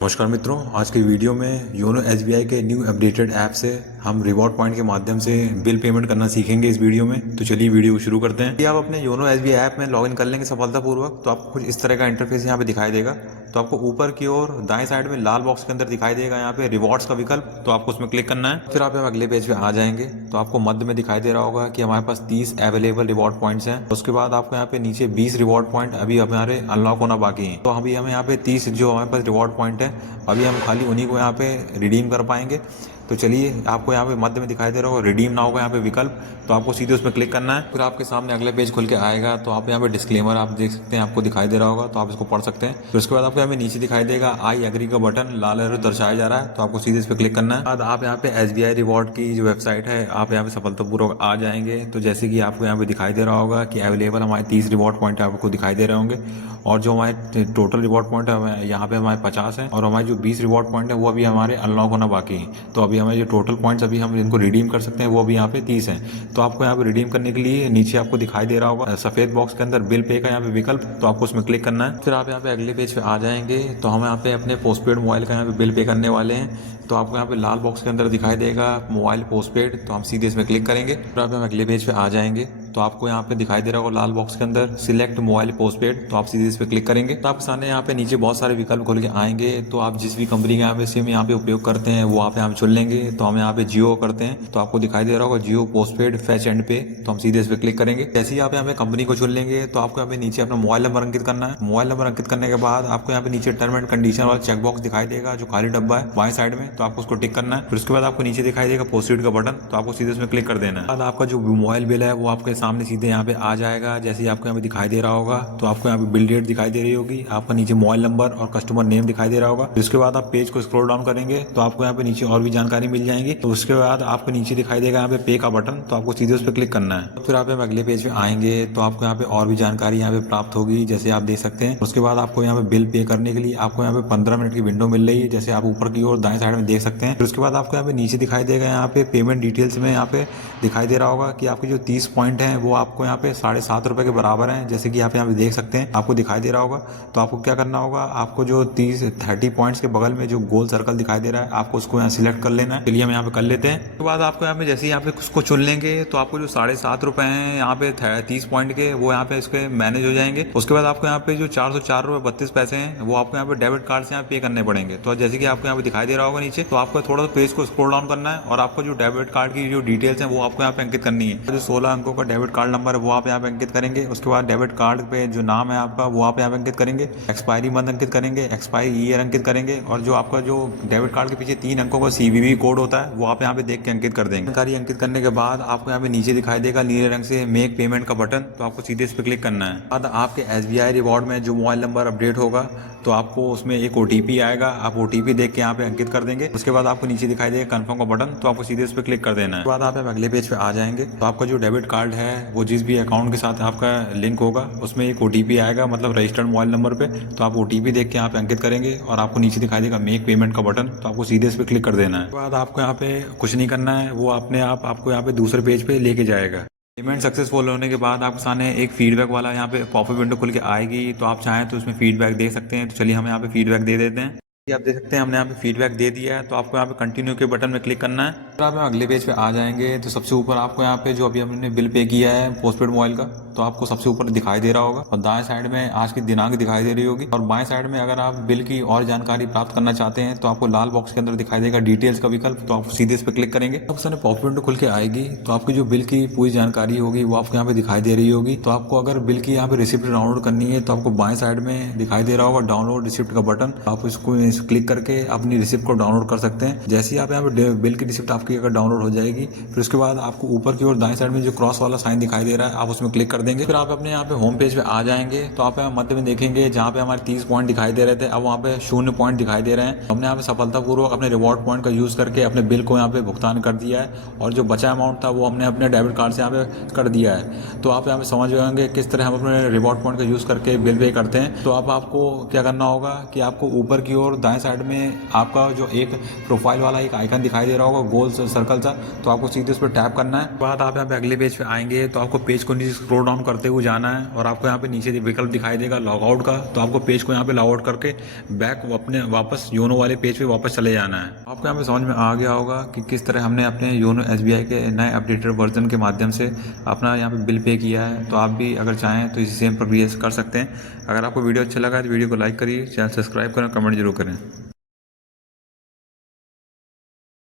नमस्कार मित्रों, आज की वीडियो में योनो एसबीआई के न्यू अपडेटेड ऐप से हम रिवॉर्ड पॉइंट के माध्यम से बिल पेमेंट करना सीखेंगे इस वीडियो में। तो चलिए वीडियो को शुरू करते हैं। यदि आप अपने योनो एसबीआई ऐप में लॉगिन कर लेंगे सफलतापूर्वक तो आपको कुछ इस तरह का इंटरफेस यहाँ पे दिखाई देगा। तो आपको ऊपर की ओर दाएं साइड में लाल बॉक्स के अंदर दिखाई देगा यहाँ पे रिवॉर्ड्स का विकल्प, तो आपको उसमें क्लिक करना है। फिर आप अगले पेज पे आ जाएंगे तो आपको मध्य में दिखाई दे रहा होगा कि हमारे पास 30 अवेलेबल रिवॉर्ड पॉइंट्स हैं। उसके बाद आपको यहाँ पे नीचे 20 रिवॉर्ड पॉइंट अभी हमारे अनलॉक होना बाकी है। तो अभी हमें यहाँ पे 30 जो हमारे पास रिवॉर्ड पॉइंट है अभी हम खाली उन्हीं को यहाँ पे रिडीम कर पाएंगे। तो चलिए, आपको यहाँ पे मध्य में दिखाई दे रहा होगा रिडीम नाउ का यहाँ पे विकल्प, तो आपको सीधे उस पर क्लिक करना है। फिर आपके सामने अगले पेज खुल के आएगा तो आप यहाँ पे डिस्क्लेमर आप देख सकते हैं, आपको दिखाई दे रहा होगा, तो आप इसको पढ़ सकते हैं। फिर उसके बाद आपको यहाँ पे नीचे दिखाई देगा आई एग्री का बटन लाल एरो दर्शाया जा रहा है, तो आपको सीधे इस पर क्लिक करना है। बाद आप यहाँ पे एसबीआई रिवॉर्ड की जो वेबसाइट है आप यहाँ पे सफलतापूर्वक आ जाएंगे। तो जैसे कि आपको यहाँ पे दिखाई दे रहा होगा कि अवेलेबल हमारे 30 रिवॉर्ड पॉइंट आपको दिखाई दे रहे होंगे, और जो हमारे टोटल रिवॉर्ड पॉइंट है यहाँ पे हमारे 50 हैं, और हमारे जो 20 रिवॉर्ड पॉइंट है वो अभी हमारे अनलॉक होना बाकी है। तो अभी हमारे जो टोटल पॉइंट्स अभी हम इनको रिडीम कर सकते हैं वो अभी यहाँ पे 30 हैं। तो आपको यहाँ पे रिडीम करने के लिए नीचे आपको दिखाई दे रहा होगा सफेद बॉक्स के अंदर बिल पे का यहाँ पे विकल्प, तो आपको उसमें क्लिक करना है। फिर आप यहाँ पे अगले पेज पे आ जाएंगे तो हम यहाँ पे अपने पोस्टपेड मोबाइल का यहाँ पे बिल पे करने वाले हैं। तो आपको यहाँ पे लाल बॉक्स के अंदर दिखाई देगा मोबाइल पोस्टपेड, तो हम सीधे इसमें क्लिक करेंगे। फिर आप अगले पेज पे आ जाएंगे तो आपको यहाँ पे दिखाई दे रहा होगा लाल बॉक्स के अंदर सिलेक्ट मोबाइल पोस्टपेड, तो आप सीधे इस पे क्लिक करेंगे। तो आपके सामने यहाँ पे नीचे बहुत सारे विकल्प खुल के आएंगे। तो आप जिस भी कंपनी का यहाँ पे सिम यहाँ पे उपयोग करते हैं वो आप यहाँ पे चुन लेंगे। तो हम यहाँ पे जियो करते हैं, तो आपको दिखाई दे रहा होगा जियो पोस्टपेड फैच एंड पे, तो हम सीधे इस पे क्लिक करेंगे। जैसे ही आप यहाँ पे कंपनी को चुन लेंगे तो आपको यहाँ पे नीचे अपना मोबाइल नंबर अंकित करना है। मोबाइल नंबर अंकित करने के बाद आपको यहाँ पे नीचे टर्म एंड कंडीशन वाला चेक बॉक्स दिखाई देगा जो खाली डब्बा है बाएं साइड में, तो आपको उसको टिक करना है। फिर उसके बाद आपको नीचे दिखाई देगा पोस्टपेड का बटन, तो आपको सीधे उसमें क्लिक कर देना है। बाद आपका जो मोबाइल बिल है वो आपके सामने सीधे यहाँ पे आ जाएगा। जैसे ही आपको यहाँ पे दिखाई दे रहा होगा तो आपको यहाँ पे बिल डेट दिखाई दे रही होगी, आपका नीचे मोबाइल नंबर और कस्टमर नेम दिखाई दे रहा होगा। उसके बाद आप पेज को स्क्रॉल डाउन करेंगे तो आपको यहाँ पे नीचे और भी जानकारी मिल जाएगी। तो उसके बाद आपको नीचे दिखाई देगा यहाँ पे पे का बटन, तो आपको सीधे उस पर क्लिक करना है। फिर आप अगले पेज पे आएंगे तो आपको यहाँ पे और भी जानकारी यहाँ पे प्राप्त होगी, जैसे आप देख सकते हैं। उसके बाद आपको यहाँ पे बिल पे करने के लिए आपको यहाँ पे 15 मिनट की विंडो मिल रही है, जैसे आप ऊपर की ओर दाएं साइड में देख सकते हैं। फिर उसके बाद आपको यहाँ पे नीचे दिखाई देगा यहाँ पे पेमेंट डिटेल्स में यहाँ पे दिखाई दे रहा होगा कि आपके जो 30 पॉइंट हैं वो आपको यहाँ पे 7.5 रुपए के बराबर हैं, जैसे कि आप यहाँ पे देख सकते हैं, आपको दिखाई दे रहा होगा। तो आपको क्या करना होगा, आपको जो 30 पॉइंट्स के बगल में जो गोल सर्कल दिखाई दे रहा है आपको उसको यहाँ सिलेक्ट कर लेना है। चलिए हम यहाँ पे कर लेते हैं। उसके बाद आपको यहाँ पे जैसे ही यहाँ पे उसको चुन लेंगे तो आपको जो 7.5 रुपए हैं यहाँ पे 30 पॉइंट के वो यहाँ पे इसके मैनेज हो जाएंगे। उसके बाद आपको यहाँ पे जो 404 रुपए 32 पैसे हैं वो आपको यहाँ पे डेबिट कार्ड से यहाँ पे करने पड़ेंगे। तो जैसे कि आपको यहाँ पे दिखाई दे रहा होगा नीचे, तो आपको थोड़ा सा पेज को स्क्रॉल डाउन करना है और आपको जो डेबिट कार्ड की जो डिटेल्स हैं वो आपको यहाँ पे अंकित करनी है। जो 16 अंकों का डेबिट कार्ड नंबर है वो आप यहाँ पे अंकित करेंगे। उसके बाद डेबिट कार्ड पे जो नाम है आपका वो आप यहाँ पे अंकित करेंगे, एक्सपायरी मंथ अंकित करेंगे, एक्सपायरी ईयर अंकित करेंगे, और जो आपका जो डेबिट कार्ड के पीछे 3 अंकों का सीवीवी कोड होता है वो आप यहाँ पे देख के अंकित कर देंगे। जानकारी अंकित करने के बाद आपको यहाँ पे नीचे दिखाई देगा नीले रंग से मेक पेमेंट का बटन, तो आपको सीधे इस पे क्लिक करना है। बाद आपके एसबीआई रिवॉर्ड में जो मोबाइल नंबर अपडेट होगा तो आपको उसमें एक ओटीपी आएगा, आप ओटीपी देख के यहाँ पे अंकित कर देंगे। उसके बाद आपको नीचे दिखाई देगा कंफर्म का बटन, तो आपको सीधे इस पे क्लिक कर देना है। उसके बाद आप अगले पेज पे आ जाएंगे तो आपका जो डेबिट कार्ड है वो जिस भी अकाउंट के साथ आपका लिंक होगा उसमें एक ओटीपी आएगा, मतलब रजिस्टर्ड मोबाइल नंबर पे, तो आप ओटीपी देख के यहाँ पे अंकित करेंगे और आपको नीचे दिखाई देगा मेक पेमेंट का बटन, तो आपको सीधे इस पे क्लिक कर देना है। उसके बाद आपको यहाँ पे कुछ नहीं करना है, वो अपने आप आपको यहाँ पे दूसरे पेज पे लेके जाएगा। पेमेंट सक्सेसफुल होने के बाद आपके सामने एक फीडबैक वाला यहाँ पे पॉपअप विंडो खुल के आएगी, तो आप चाहें तो उसमें फीडबैक दे सकते हैं। तो चलिए हम यहाँ पे फीडबैक दे देते हैं। आप देख सकते हैं हमने यहाँ पे फीडबैक दे दिया है, तो आपको यहाँ पे कंटिन्यू के बटन में क्लिक करना है। फिर आप अगले पेज पे आ जाएंगे तो सबसे ऊपर आपको यहाँ पे जो अभी हमने बिल पे किया है पोस्टपेड मोबाइल का, तो आपको सबसे ऊपर दिखाई दे रहा होगा, और दाएं साइड में आज की दिनांक दिखाई दे रही होगी, और बाएं साइड में अगर आप बिल की और जानकारी प्राप्त करना चाहते हैं तो आपको लाल बॉक्स के अंदर दिखाई देगा डिटेल्स का विकल्प, तो आप सीधे इस पे क्लिक करेंगे। तो आपके सामने पॉपअप विंडो खुल के आएगी, तो आपकी जो बिल की पूरी जानकारी होगी वो आपको यहाँ पे दिखाई दे रही होगी। तो आपको अगर बिल की यहाँ पे रिसिप्ट डाउनलोड करनी है तो आपको बाएं साइड में दिखाई दे रहा होगा डाउनलोड रिसिप्ट का बटन, आप इसको क्लिक करके अपनी रिसिप्ट को डाउनलोड कर सकते हैं। जैसे ही आप यहाँ पे बिल की रिसिप्ट आपकी अगर डाउनलोड हो जाएगी फिर उसके बाद आपको ऊपर की ओर दाएं साइड में जो क्रॉस वाला साइन दिखाई दे रहा है आप उसमें क्लिक कर देंगे। फिर आप अपने यहाँ पे होम पेज पे आ जाएंगे तो आप यहाँ मध्य में देखेंगे जहाँ पे हमारे 30 पॉइंट दिखाई दे रहे थे अब वहाँ पे 0 पॉइंट दिखाई दे रहे हैं। हमने यहाँ पे सफलतापूर्वक अपने रिवॉर्ड पॉइंट का यूज करके अपने बिल को यहाँ पे भुगतान कर दिया है, और जो बचा अमाउंट था वो हमने अपने डेबिट कार्ड से यहाँ पे कर दिया है। तो आप यहाँ पे समझ जाएंगे किस तरह हम अपने रिवॉर्ड पॉइंट का यूज करके बिल पे करते हैं। तो अब आपको क्या करना होगा कि आपको ऊपर की ओर दाएं साइड में आपका जो एक प्रोफाइल वाला एक आइकन दिखाई दे रहा होगा गोल सर्कल सा, तो आपको सीधे उस पर टैप करना है। बाद आप यहाँ पे अगले पेज पे आएंगे तो आपको पेज को नीचे स्क्रॉल डाउन करते हुए जाना है और आपको यहाँ पे नीचे विकल्प दिखाई देगा लॉग आउट का, तो आपको पेज को यहाँ पे लॉग आउट करके बैक अपने वापस योनो वाले पेज पे वापस चले जाना है। आपको यहाँ पे समझ में आ गया होगा कि किस तरह हमने अपने योनो SBI के नए अपडेटेड वर्जन के माध्यम से अपना यहाँ पे बिल पे किया है। तो आप भी अगर चाहें तो इसी सेम प्रक्रिया से कर सकते हैं। अगर आपको वीडियो अच्छा लगा तो वीडियो को लाइक करिए, चैनल सब्सक्राइब करें, कमेंट जरूर करें।